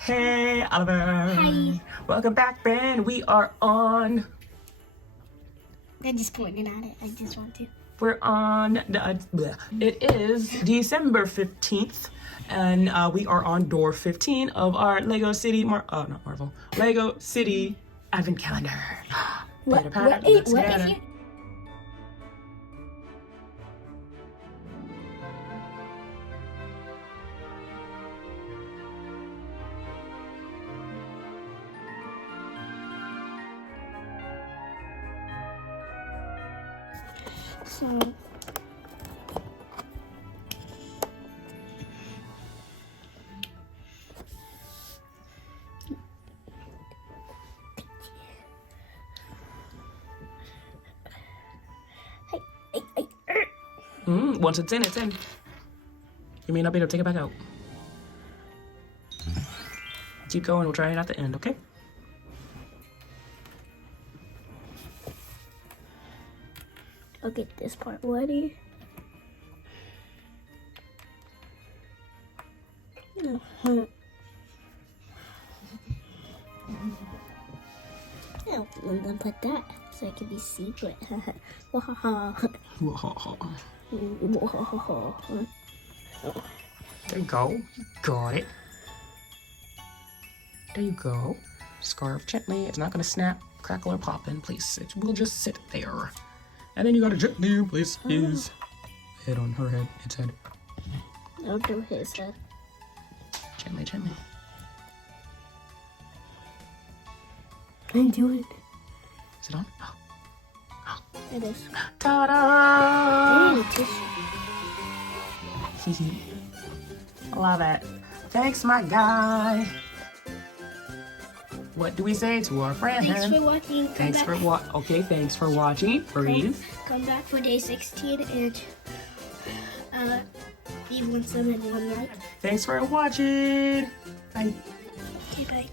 Hey, Oliver. Hi. Welcome back, Ben. We are on. I just pointed at it. I just want to. We're on. It is December 15th, and we are on door 15 of our Lego City. Not Marvel. Lego City Advent Calendar. What if you? So. Once it's in, it's in. You may not be able to take it back out. Keep going. We'll try it at the end, okay? I'll get this part ready. Oh, and then put that so it can be secret. There you go. Got it. There you go. Scarf gently. It's not going to snap, crackle, or pop in place. It will just sit there. And then you got to gently place his head on her head, its head. I'll do his head. Gently, gently. I'm doing it. Is it on? Oh. It is. Ta-da! Ooh, tissue. Love it. Thanks, my guy. What do we say to our friend? Thanks for watching. Thanks for thanks for watching. Breathe. Come back for day 16 and leave 1 sub and 1 like. Thanks for watching. Bye. Okay, bye.